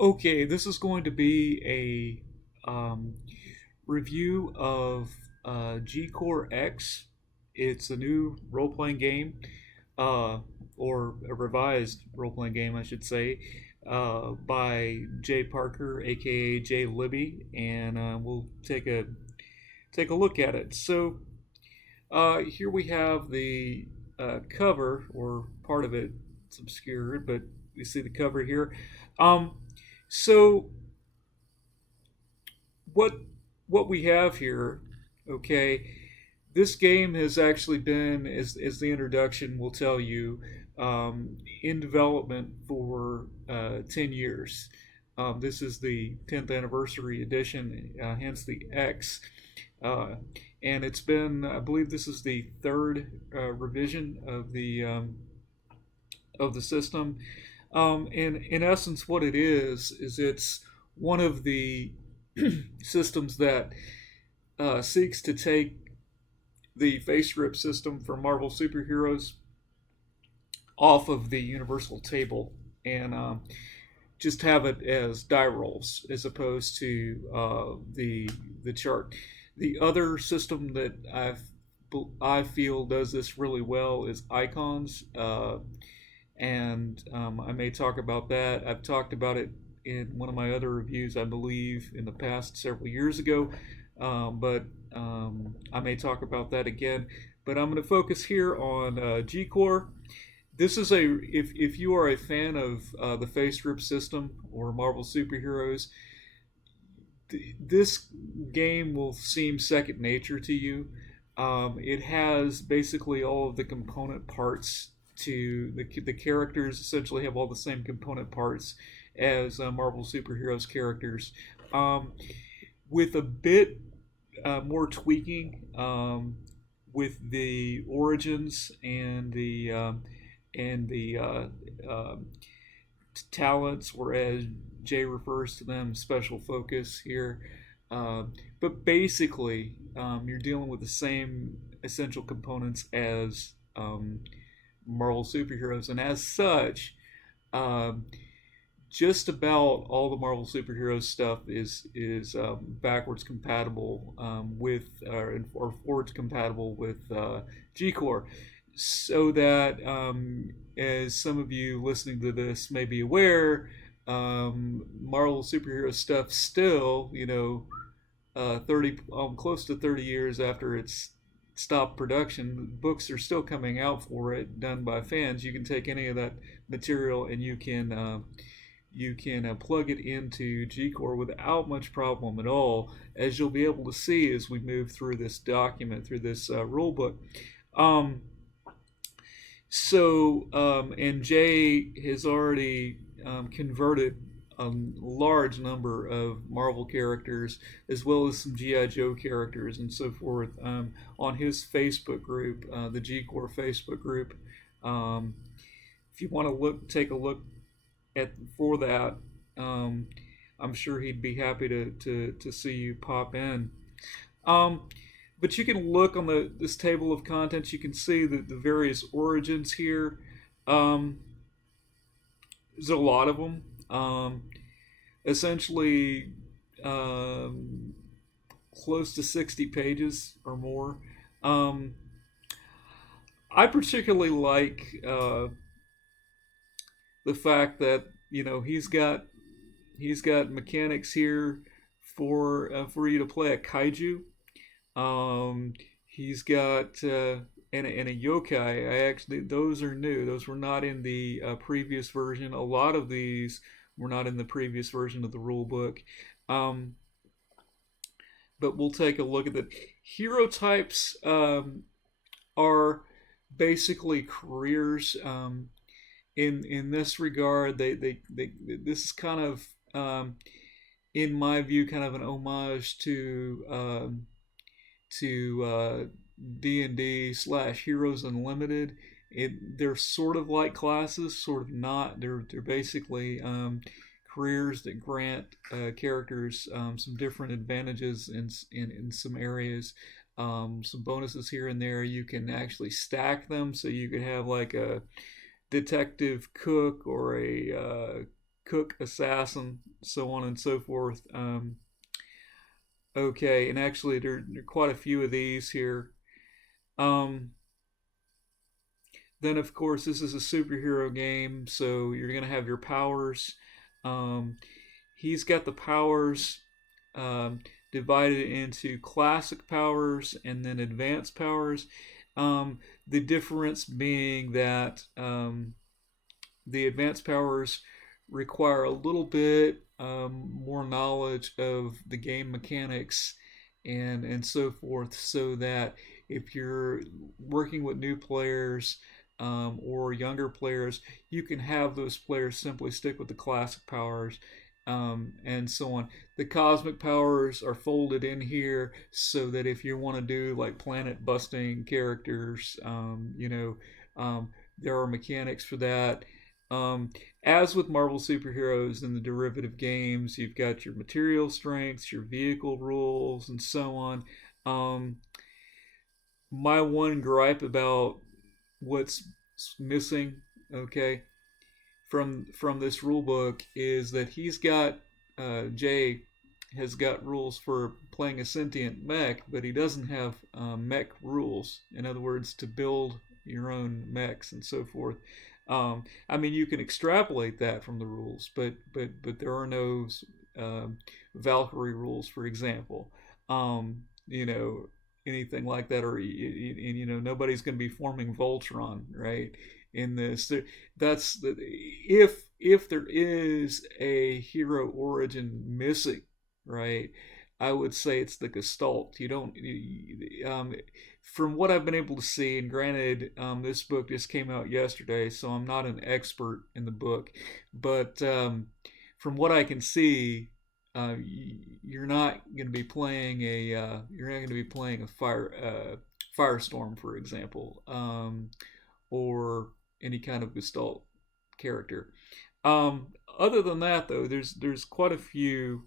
Okay, this is going to be a review of G-Core X. It's a new role-playing game, uh, or a revised role-playing game, I should say, by Jay Parker, aka Jay Libby, and we'll take a look at it. So here we have the cover, or part of it. It's obscured, but you see the cover here. Um, so what what we have here, okay, this game has actually been, as the introduction will tell you, in development for 10 years. This is the 10th anniversary edition, hence the X. Uh, and it's been, I believe this is the third revision of the system. And in essence, what it is it's one of the systems that seeks to take the face grip system for Marvel superheroes off of the Universal table and just have it as die rolls as opposed to the chart. The other system that I feel does this really well is icons, and I may talk about that. I've talked about it in one of my other reviews, I believe, in the past several years ago, but I may talk about that again. But I'm going to focus here on G Core. This is if you are a fan of the face grip system or Marvel superheroes, this game will seem second nature to you. It has basically all of the component parts to the characters essentially have all the same component parts as Marvel superheroes characters, with a bit more tweaking with the origins and the talents, whereas Jay refers to them special focus here. But basically, you're dealing with the same essential components as Marvel superheroes, and as such, um, just about all the Marvel superheroes stuff is backwards compatible with or forwards compatible with G Core, so that as some of you listening to this may be aware, Marvel superhero stuff still, 30 close to 30 years after it's stopped production, books are still coming out for it, done by fans. You can take any of that material and you can plug it into G-Core without much problem at all, as you'll be able to see as we move through this document, through this rule book. Um, and Jay has already converted a large number of Marvel characters, as well as some GI Joe characters and so forth, on his Facebook group, the G Core Facebook group. Um, if you want to take a look at for that, um, I'm sure he'd be happy to see you pop in. Um, but you can look on this table of contents. You can see the various origins here. Um, there's a lot of them. Essentially, um, close to 60 pages or more. Um, I particularly like the fact that he's got mechanics here for you to play a kaiju. He's got and a yokai. I actually those are new. Those were not in the previous version. A lot of these were not in the previous version of the rule book. Um, but we'll take a look at the hero types. Are basically careers. In this regard, they this is kind of in my view kind of an homage to D&D slash Heroes Unlimited. They're sort of like classes, sort of not. They're basically careers that grant characters some different advantages in some areas, some bonuses here and there. You can actually stack them, so you could have like a detective cook or a cook, assassin, so on and so forth. Okay, and actually there are quite a few of these here. Um, then of course this is a superhero game, so you're gonna have your powers. Um, he's got the powers um, divided into classic powers and then advanced powers. The difference being that the advanced powers require a little bit more knowledge of the game mechanics and so forth, so that if you're working with new players or younger players, you can have those players simply stick with the classic powers and so on. The cosmic powers are folded in here so that if you want to do like planet busting characters, there are mechanics for that. Um, as with Marvel superheroes in the derivative games, you've got your material strengths, your vehicle rules, and so on. Um, my one gripe about what's missing, okay, from this rule book is that Jay has got rules for playing a sentient mech, but he doesn't have mech rules. In other words, to build your own mechs and so forth. I mean, you can extrapolate that from the rules, but there are no Valkyrie rules, for example. You know, anything like that, or nobody's going to be forming Voltron, right? In this, that's the if there is a hero origin missing, right? I would say it's the Gestalt. You don't, from what I've been able to see, and granted, this book just came out yesterday, so I'm not an expert in the book, but from what I can see, you're not going to be playing a firestorm, for example, or any kind of Gestalt character. Other than that, though, there's quite a few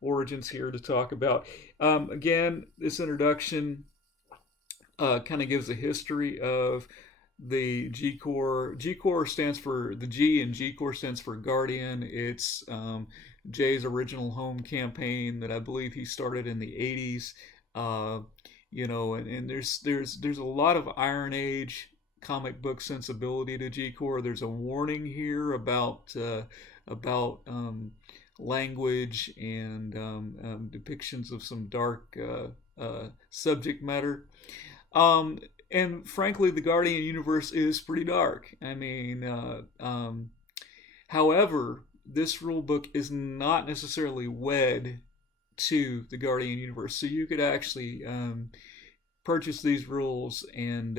origins here to talk about. Again, this introduction kind of gives a history of the G Corps. G Corps stands for the G, and G Corps stands for Guardian. It's Jay's original home campaign that I believe he started in the '80s. Uh, and there's a lot of Iron Age comic book sensibility to G Corps. There's a warning here about language and depictions of some dark subject matter. And frankly, the Guardian universe is pretty dark. I mean, however, this rule book is not necessarily wed to the Guardian universe, so you could actually purchase these rules and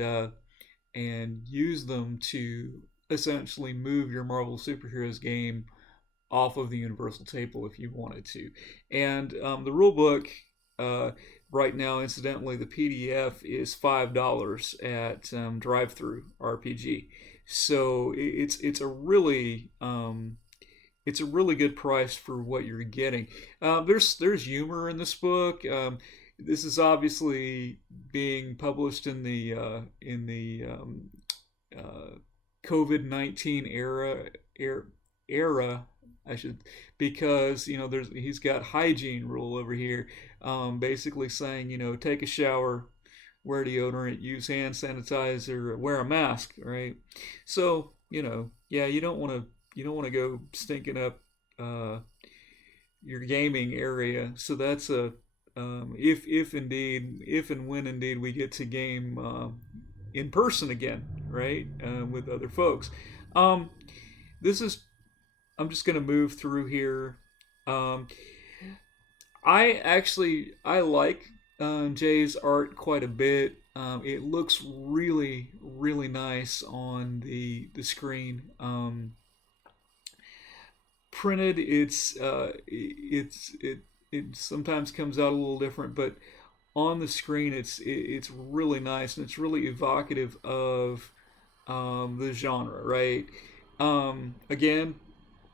use them to essentially move your Marvel superheroes game off of the Universal table if you wanted to. And the rule book right now, incidentally, the PDF is $5 at Drive-Thru RPG. So it's a really good price for what you're getting. There's humor in this book. This is obviously being published in the COVID-19 era, I should, because he's got hygiene rule over here, basically saying take a shower, wear deodorant, use hand sanitizer, wear a mask, right? So yeah, you don't want to go stinking up your gaming area. So that's a if and when indeed we get to game in person again, right, with other folks. Um, this is I'm just going to move through here. Um, I like Jay's art quite a bit. It looks really really nice on the screen. Printed, it sometimes comes out a little different, but on the screen it's really nice, and it's really evocative of the genre, right? Again,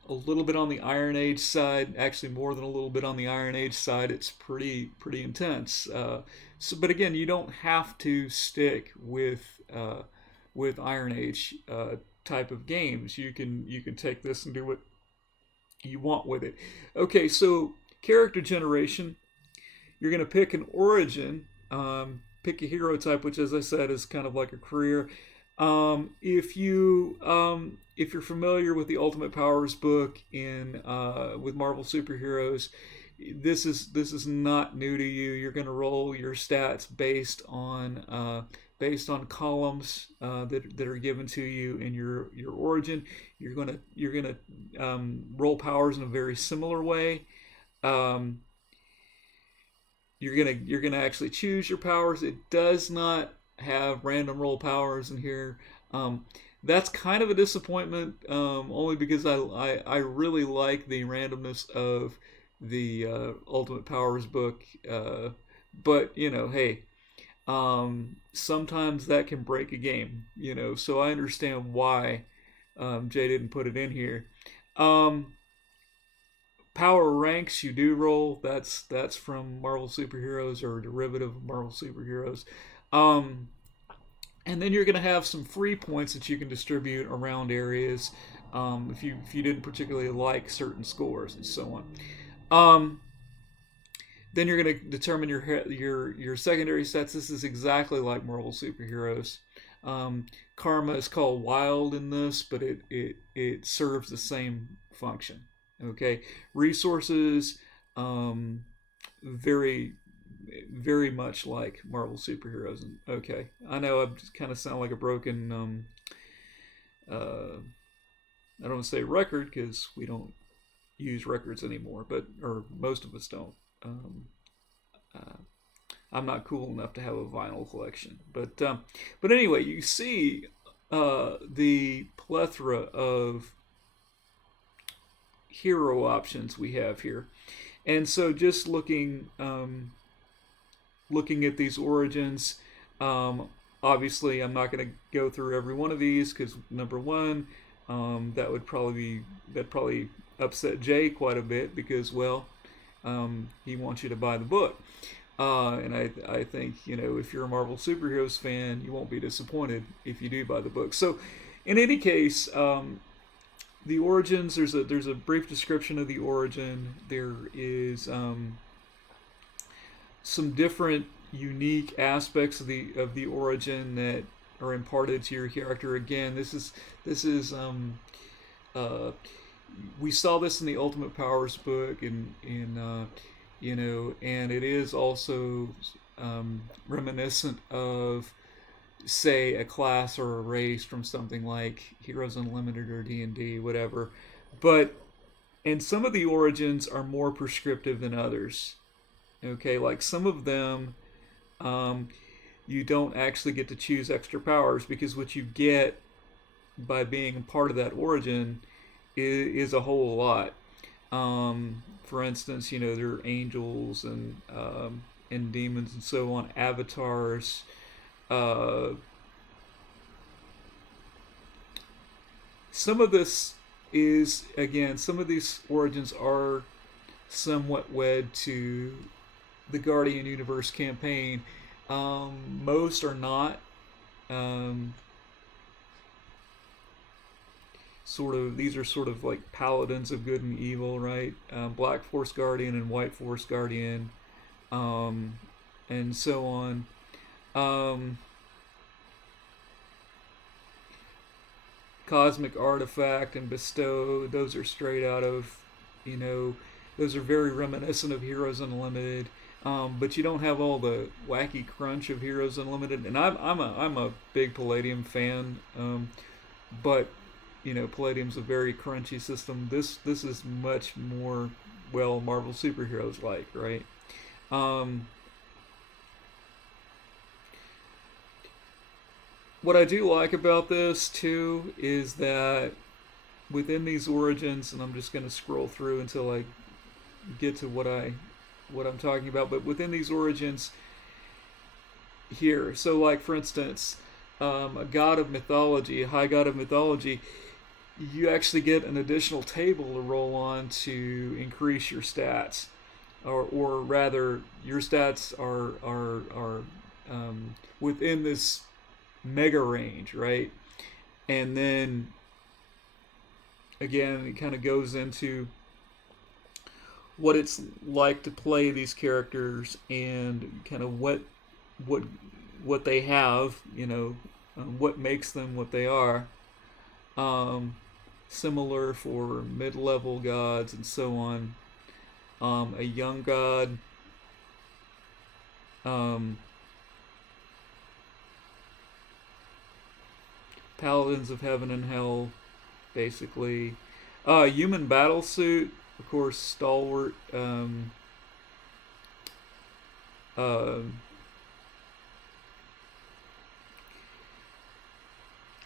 a little bit on the Iron Age side, actually more than a little bit on the Iron Age side. It's pretty intense. But again, you don't have to stick with Iron Age type of games. You can take this and do you want with it. Okay, so character generation, you're going to pick an origin, pick a hero type, which, as I said, is kind of like a career. If you're familiar with the Ultimate Powers book in with Marvel superheroes, this is not new to you. You're going to roll your stats based on columns that are given to you in your origin. You're gonna roll powers in a very similar way. Um, you're gonna actually choose your powers. It does not have random roll powers in here. Um, that's kind of a disappointment, only because I really like the randomness of the Ultimate Powers book. But hey, sometimes that can break a game. So I understand why Jay didn't put it in here. Um, Power ranks you do roll. That's from Marvel superheroes or a derivative of Marvel superheroes. Um, and then you're going to have some free points that you can distribute around areas if you didn't particularly like certain scores and so on. Um, then you're going to determine your secondary stats. This is exactly like Marvel superheroes. Karma is called wild in this, but it serves the same function. Okay, resources, um, very very much like Marvel superheroes. Okay, I know I just kind of sound like a broken I don't want to say record because we don't use records anymore, but or most of us don't. Um, uh, I'm not cool enough to have a vinyl collection, but anyway, you see the plethora of hero options we have here, and so just looking at these origins. Um, Obviously, I'm not going to go through every one of these because number one, that probably upset Jay quite a bit because he wants you to buy the book. And I think if you're a Marvel superheroes fan, you won't be disappointed if you do buy the book. So, in any case, the origins. There's a brief description of the origin. There is some different unique aspects of the origin that are imparted to your character. Again, this is uh, we saw this in the Ultimate Powers book, and it is also reminiscent of, say, a class or a race from something like Heroes Unlimited or D&D, whatever. But and some of the origins are more prescriptive than others. Okay, like some of them, um, you don't actually get to choose extra powers because what you get by being a part of that origin is a whole lot. For instance, there are angels and demons and so on, avatars. Uh, some of this is again, some of these origins are somewhat wed to the Guardian Universe campaign. Most are not. Um, these are sort of like paladins of good and evil, right? Black Force Guardian and White Force Guardian, um, and so on. Um, Cosmic Artifact and Bestow, those are straight out of, you know, those are very reminiscent of Heroes Unlimited. But you don't have all the wacky crunch of Heroes Unlimited, and I'm a big Palladium fan, but Palladium's a very crunchy system. This is much more Marvel superheroes like, right? Um, what I do like about this too is that within these origins, and I'm just going to scroll through until I get to what I'm talking about. But within these origins here, so like for instance, a god of mythology, a high god of mythology, you actually get an additional table to roll on to increase your stats, or rather, your stats are within this mega range, right? And then again, it kind of goes into what it's like to play these characters and kind of what what they have, what makes them what they are. Um, Similar for mid-level gods and so on. A young god, um, paladins of heaven and hell, basically. Human battle suit, of course, stalwart. Uh,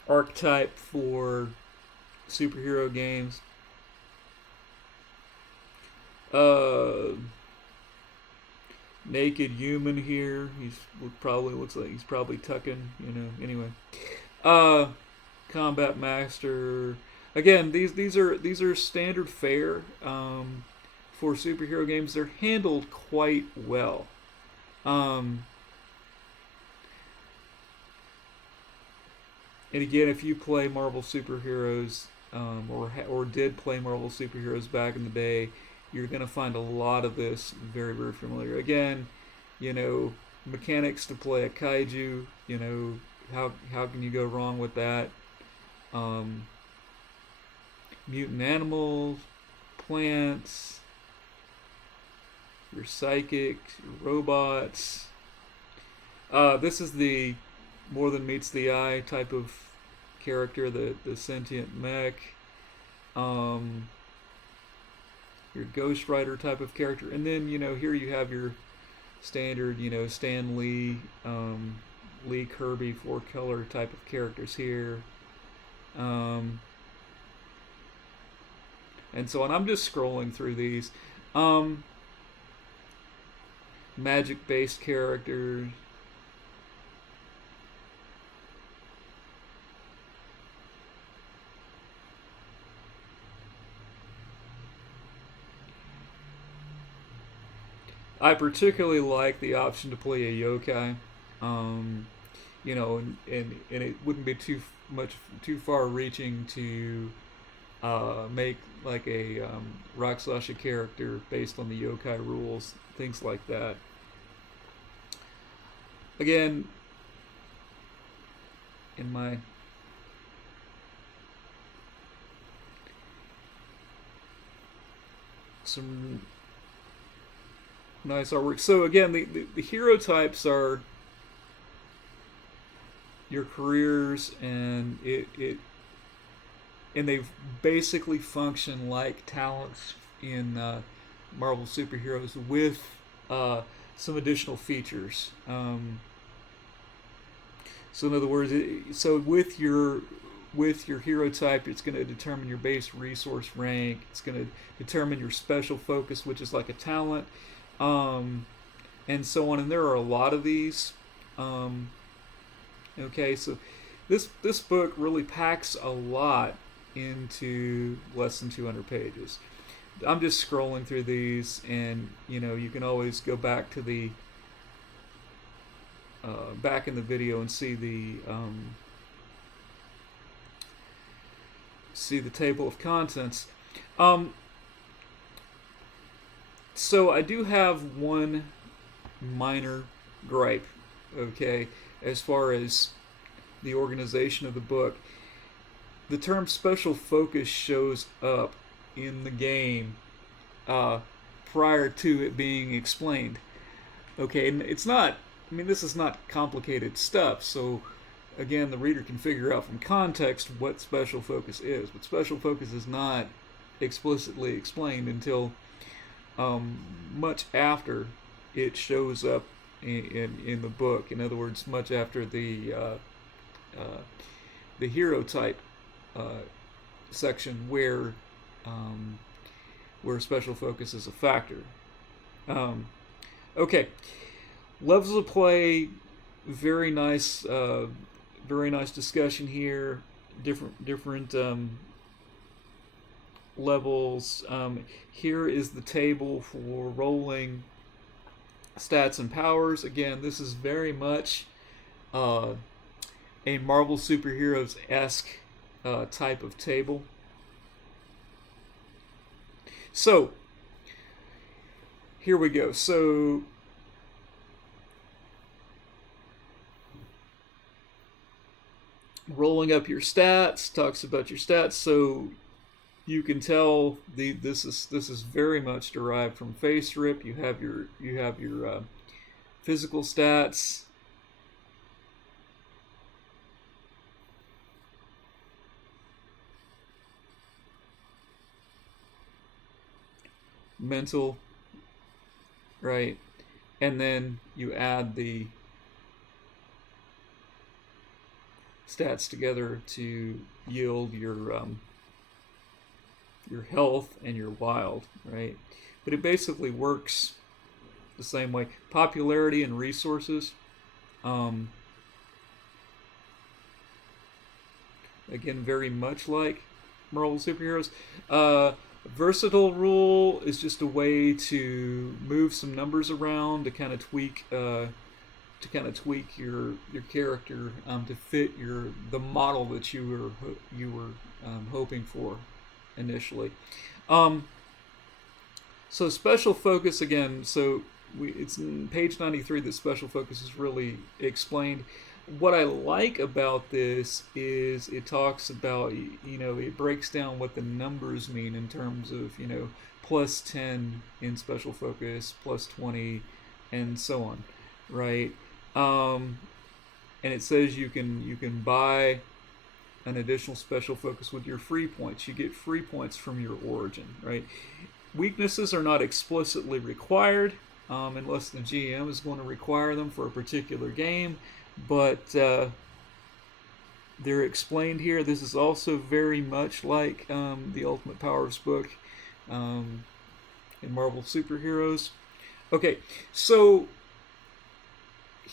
Archetype for superhero games. Uh, Naked human here. He's probably looks like he's probably tucking. Anyway, uh, combat master. Again, these are standard fare for superhero games. They're handled quite well. Um, and again, if you play Marvel superheroes, or did play Marvel superheroes back in the day, you're going to find a lot of this very, very familiar. Again, mechanics to play a kaiju. How can you go wrong with that? Um, Mutant animals, plants, your psychic, your robots. This is the more than meets the eye type of character, the sentient mech. Um, your Ghost Rider type of character, and then here you have your standard Stan Lee, Lee Kirby, four color type of characters here, um, and so on. I'm just scrolling through these magic based characters. I particularly like the option to play a yokai. Um, and it wouldn't be too far reaching to make like a Rakshasa character based on the yokai rules, things like that. Again, in my some nice artwork. So again, the hero types are your careers, and and they basically function like talents in Marvel superheroes with uh, some additional features. So in other words, with your hero type, it's going to determine your base resource rank. It's going to determine your special focus, which is like a talent, um, and so on. And there are a lot of these. Um, okay, so this book really packs a lot into less than 200 pages. I'm just scrolling through these, and you can always go back to the back in the video and see the table of contents. Um, so I do have one minor gripe, okay, as far as the organization of the book. The term special focus shows up in the game uh, prior to it being explained. Okay, and it's not, I mean, this is not complicated stuff, so again, the reader can figure out from context what special focus is, but special focus is not explicitly explained until much after it shows up in the book. In other words, much after the hero type uh, section where special focus is a factor. Um, okay, levels of play, very nice, very nice discussion here. Different levels. Here is the table for rolling stats and powers. Again, this is very much uh, a Marvel superheroes-esque type of table. So, here we go. So rolling up your stats talks about your stats. So you can tell this is very much derived from FaceRip. You have your physical stats, mental, right, and then you add the stats together to yield your health and your wild, right? But it basically works the same way. Popularity and resources. Um, Again, very much like Marvel superheroes. Versatile rule is just a way to move some numbers around to kind of tweak your character to fit the model that you were hoping for initially. Um, so special focus again. So it's in page 93 that special focus is really explained. What I like about this is it talks about, it breaks down what the numbers mean in terms of, plus 10 in special focus, plus 20, and so on, right? Um, and it says you can buy an additional special focus with your free points. You get free points from your origin, right? Weaknesses are not explicitly required unless the GM is going to require them for a particular game, but they're explained here. This is also very much like the Ultimate Powers book um, in Marvel Superheroes. Okay, so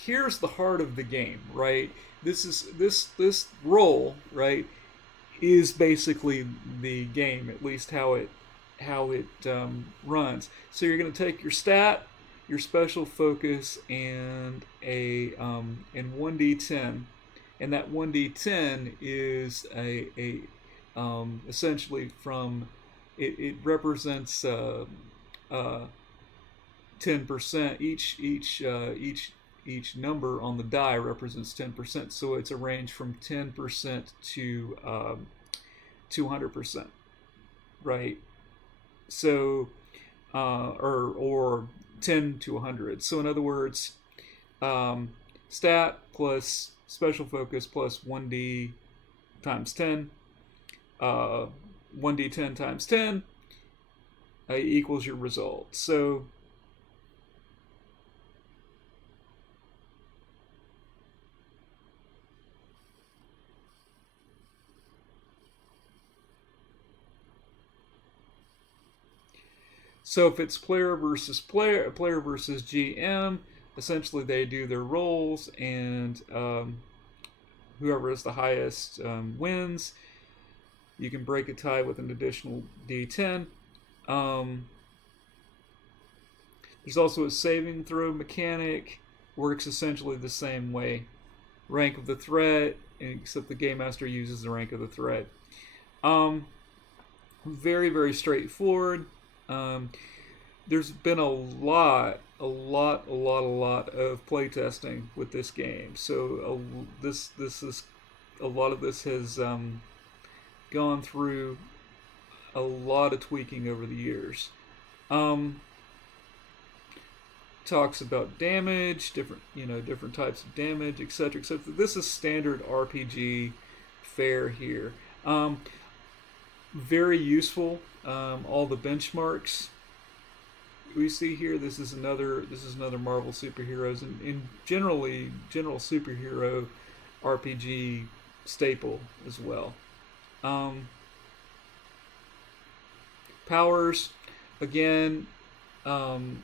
here's the heart of the game, right? This role, right, is basically the game, at least how it runs. So you're going to take your stat, your special focus, and and 1d10, and that 1d10 is essentially from it represents 10%. Each number on the die represents 10%. So it's a range from 10% to 200%, right? So or 10 to 100. So in other words, stat plus special focus plus 1d times 10, 1d10 times 10 equals your result. So if it's player versus player versus GM, essentially they do their roles, and whoever is the highest wins. You can break a tie with an additional D10. Um, there's also a saving throw mechanic. Works essentially the same way. Rank of the threat, except the game master uses the rank of the threat. Um, Very, very straightforward. Um, there's been a lot of playtesting with this game. So this is a lot of this has gone through a lot of tweaking over the years. Um, Talks about damage, different types of damage, etc., etc. This is standard RPG fare here. Very useful. All the benchmarks we see here. This is another Marvel superheroes, and general superhero RPG staple as well. Um, Powers, again. Um,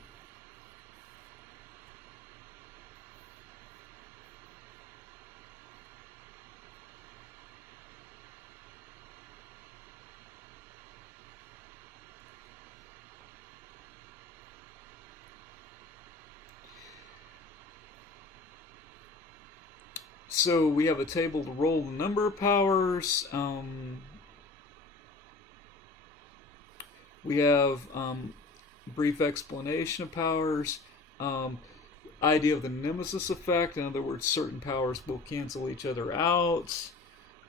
so we have a table to roll the number of powers. We have brief explanation of powers, um, idea of the nemesis effect. In other words, certain powers will cancel each other out.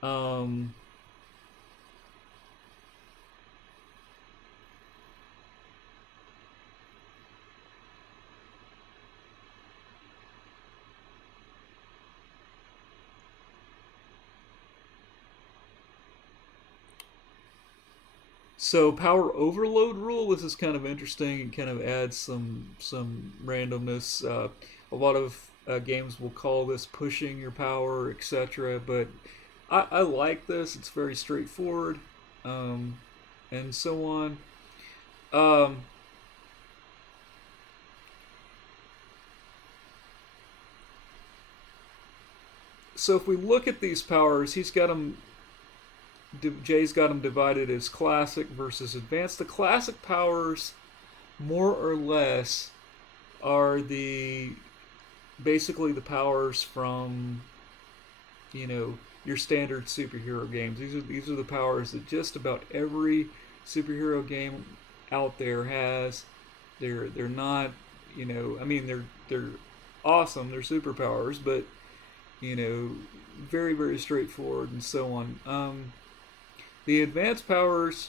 Um, So power overload rule. This is kind of interesting and kind of adds some randomness. A lot of games will call this pushing your power, etc. But I like this. It's very straightforward, um, and so on. Um, so if we look at these powers, he's got them. Jay's got them divided as classic versus advanced. The classic powers, more or less, are the basically the powers from your standard superhero games. These are the powers that just about every superhero game out there has. They're not, I mean they're awesome. They're superpowers, but you know very very straightforward and so on. The advanced powers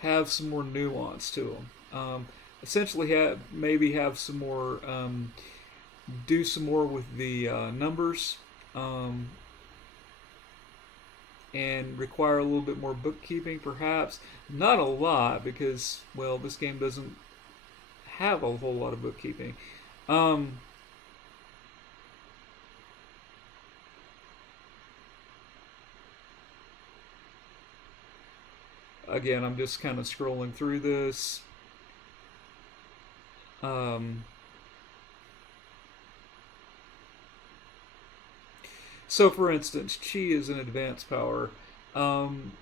have some more nuance to them. Essentially, have some more, do some more with the numbers, um, and require a little bit more bookkeeping, perhaps. Not a lot, because well, this game doesn't have a whole lot of bookkeeping. Um, Again, I'm just kind of scrolling through this. Um, so, for instance, Chi is an advanced power. Um,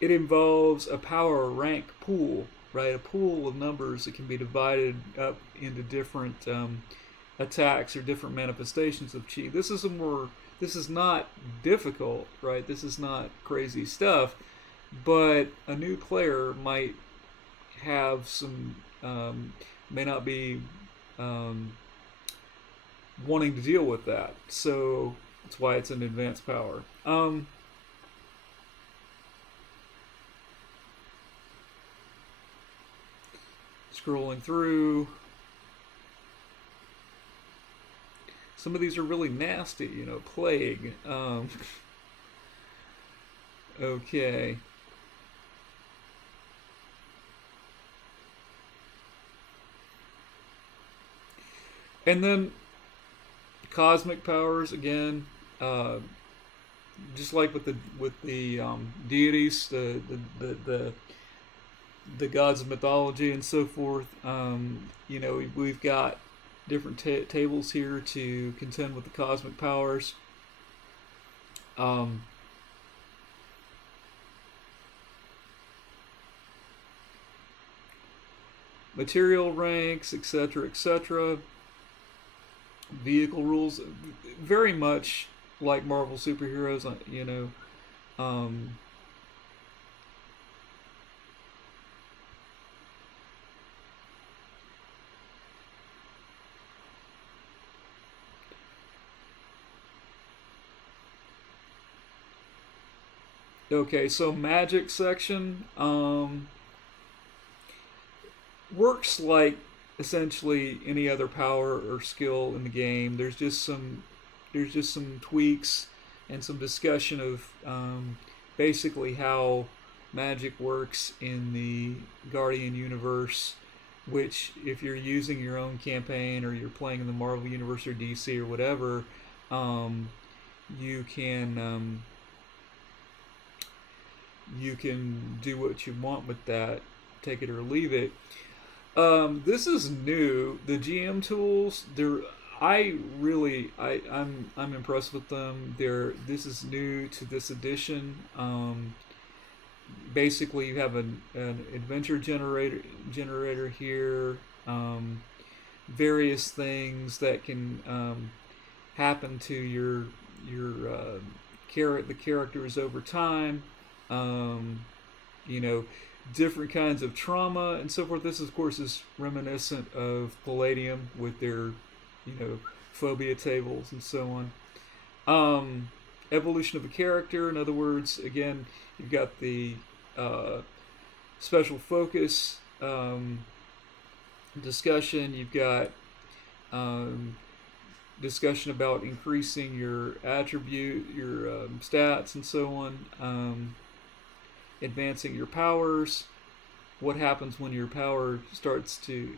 it involves a power rank pool, right? A pool of numbers that can be divided up into different attacks or different manifestations of chi. This is not difficult, right? This is not crazy stuff, but a new player might have some, may not be um, wanting to deal with that. So that's why it's an advanced power. Scrolling through. Some of these are really nasty, plague. Okay. And then cosmic powers again, uh, just like with the deities, the gods of mythology and so forth. We've got different tables here to contend with the cosmic powers. Um, Material ranks, etc., etc. Vehicle rules, very much like Marvel superheroes. Um, okay, so magic section works like essentially any other power or skill in the game. There's just some tweaks and some discussion of basically how magic works in the Guardian universe. Which, if you're using your own campaign or you're playing in the Marvel universe or DC or whatever, um, you can you can do what you want with that, take it or leave it. This is new. The GM tools, I'm impressed with them. This is new to this edition. Basically, you have an adventure generator here. Various things that can happen to your the characters over time. Um, you know, different kinds of trauma and so forth. This, of course, is reminiscent of Palladium with their, phobia tables and so on. Evolution of a character, in other words, again, you've got the uh, special focus discussion. You've got um, discussion about increasing your attribute, your stats, and so on. Advancing your powers. What happens when your power starts to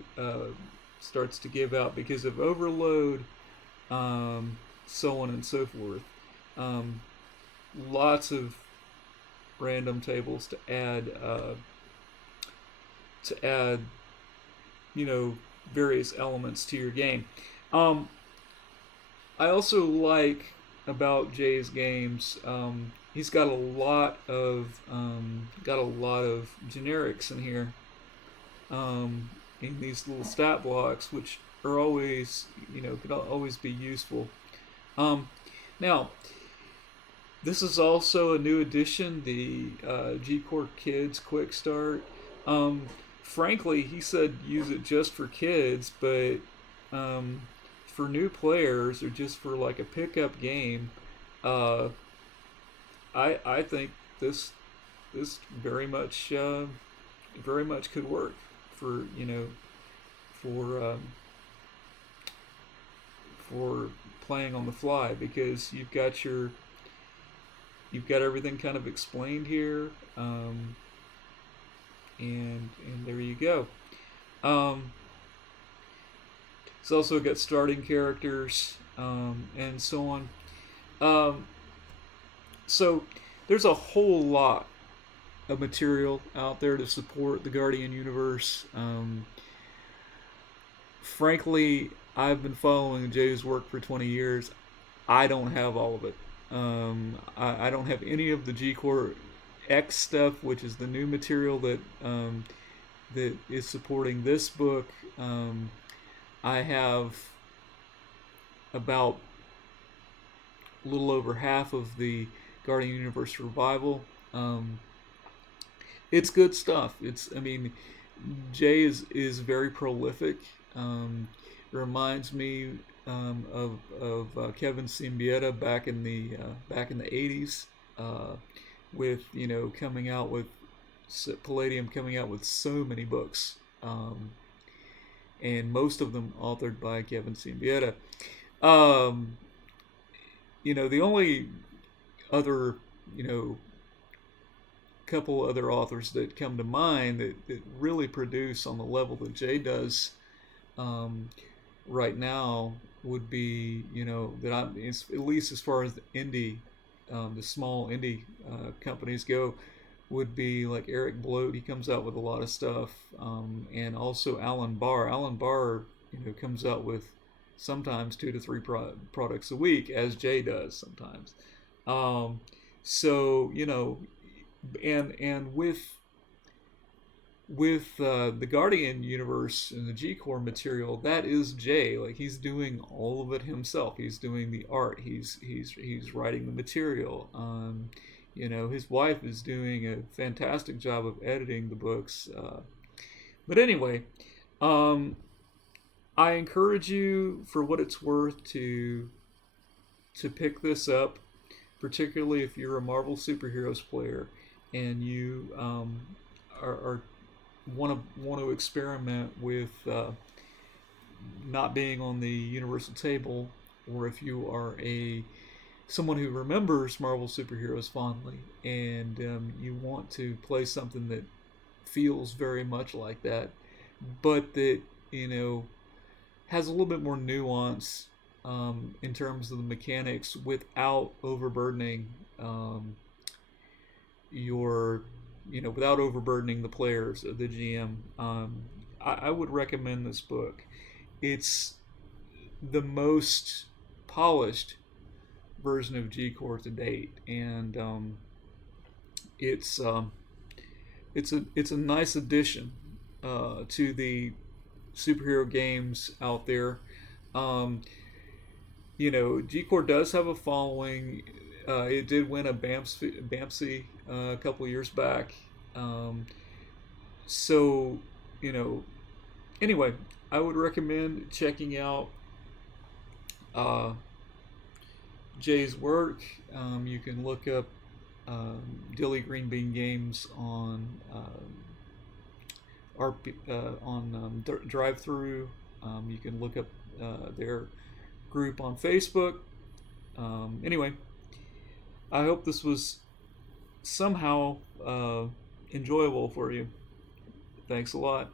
give out because of overload, so on and so forth. Um, Lots of random tables to add, you know, various elements to your game. Um, I also like about Jay's games. He's got a lot of generics in here, in these little stat blocks, which are always, could always be useful. Um, Now, this is also a new addition, the G Core Kids Quick Start. Um, Frankly, he said use it just for kids, but um, for new players or just for like a pickup game, uh, I think this this very much could work for for for playing on the fly, because you've got everything kind of explained here, and there you go. Um, it's also got starting characters, and so on. Um, so there's a whole lot of material out there to support the Guardian universe. Frankly, I've been following Jay's work for 20 years. I don't have all of it. I don't have any of the G Core X stuff, which is the new material that is supporting this book. I have about a little over half of the Guardian Universe Revival. It's good stuff. I mean, Jay is very prolific. Reminds me Kevin Simbieta back in the 80s, with coming out with Palladium, coming out with so many books, and most of them authored by Kevin Simbieta. Um, the only other couple other authors that come to mind that really produce on the level that Jay does, um, right now, would be, that I'm, at least as far as the small indie companies go, would be like Eric Bloat. He comes out with a lot of stuff, and also Alan Barr. Alan Barr, comes out with sometimes 2 to 3 products a week, as Jay does sometimes. Um, so and with the Guardian universe and the G Core material, that is Jay. Like, he's doing all of it himself. He's doing the art. He's writing the material. His wife is doing a fantastic job of editing the books. But anyway, um, I encourage you, for what it's worth, to pick this up, particularly if you're a Marvel superheroes player and you are want to experiment with not being on the universal table, or if you are a someone who remembers Marvel superheroes fondly, and you want to play something that feels very much like that, but that has a little bit more nuance, in terms of the mechanics, without overburdening, your without overburdening the players, the GM. I would recommend this book. It's the most polished version of G Core to date, and it's it's a nice addition to the superhero games out there. Um, G Core does have a following. It did win a BAMSI a couple years back. Um, So, you know, anyway, I would recommend checking out uh, Jay's work. You can look up Dilly Green Bean Games on Drive Through. You can look up their group on Facebook. Anyway, I hope this was somehow enjoyable for you. Thanks a lot.